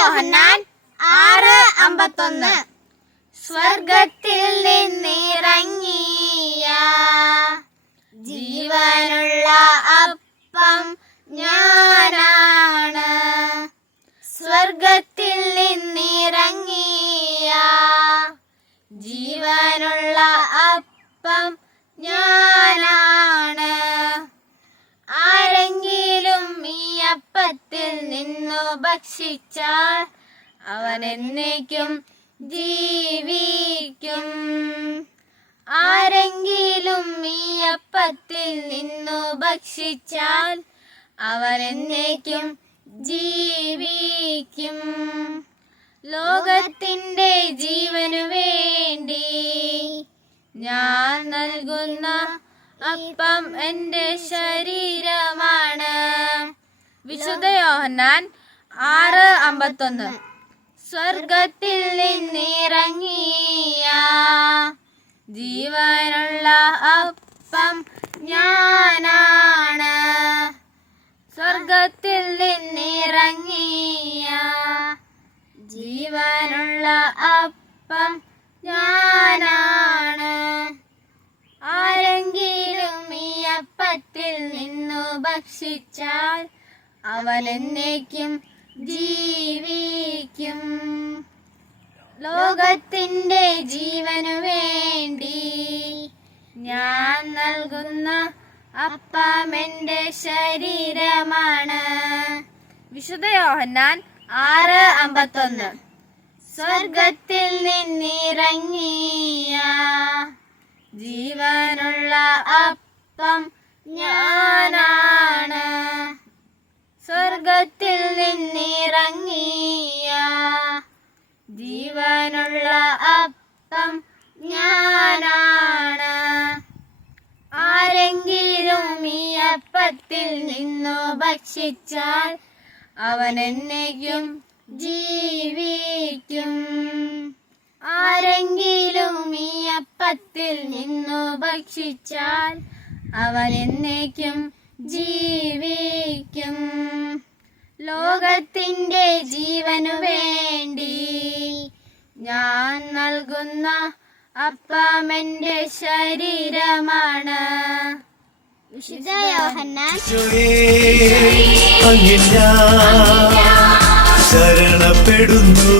യോഹന്നാൻ 6:51. സ്വർഗത്തിൽ നിന്നിറങ്ങിയ ജീവനുള്ള അപ്പം ഞാനാണ്. സ്വർഗത്തിൽ നിന്നിറങ്ങിയ ജീവനുള്ള അപ്പം ഞാനാണ്. ആരെങ്കിലും ഈ അപ്പത്തിൽ നിന്നു ഭക്ഷിച്ചാൽ അവൻ എന്നേക്കും ജീവിക്കും. ആരെങ്കിലും ഈ അപ്പത്തിൽ നിന്നു ഭക്ഷിച്ചാൽ അവൻ എന്നേക്കും ജീവിക്കും. ലോകത്തിന്റെ ജീവനു വേണ്ടി ഞാൻ നൽകുന്ന അപ്പം എൻ്റെ ശരീരമാണ്. വിശുദ്ധ യോഹന്നാൻ 6:51. സ്വർഗത്തിൽ നിന്നിറങ്ങിയ ജീവനുള്ള അപ്പം ഞാനാണ്. സ്വർഗത്തിൽ നിന്നിറങ്ങിയ ജീവനുള്ള അപ്പം ഞാനാണ്. ആരെങ്കിലും ഈ അപ്പത്തിൽ നിന്നു ഭക്ഷിച്ചാൽ അവൻ എന്നേക്കും ജീവിക്കും. ലോകത്തിന്റെ ജീവനു വേണ്ടി ഞാൻ നൽകുന്ന അപ്പം എൻ്റെ ശരീരമാണ്. വിശുദ്ധ യോഹന്നാൻ 6:51. സ്വർഗത്തിൽ നിന്നിറങ്ങിയ ജീവനുള്ള അപ്പം ഞാനാണ്. സ്വർഗത്തിൽ നിന്നിറങ്ങിയ ജീവനുള്ള അപ്പം ഞാനാണ്. ആരെങ്കിലും ഈ അപ്പത്തിൽ നിന്നു ഭക്ഷിച്ചാൽ അവൻ എന്നേക്കും ജീവിക്കും. ആരെങ്കിലും ഈ അപ്പത്തിൽ നിന്നു ഭക്ഷിച്ചാൽ അവൻ എന്നേക്കും ജീവിക്കും. ലോകത്തിന്റെ ജീവനു വേണ്ടി ഞാൻ നൽകുന്ന അപ്പം എൻ്റെ ശരീരമാണ്. വിശുദ്ധ യോഹന്നാൻ ശരണപ്പെടുന്നു.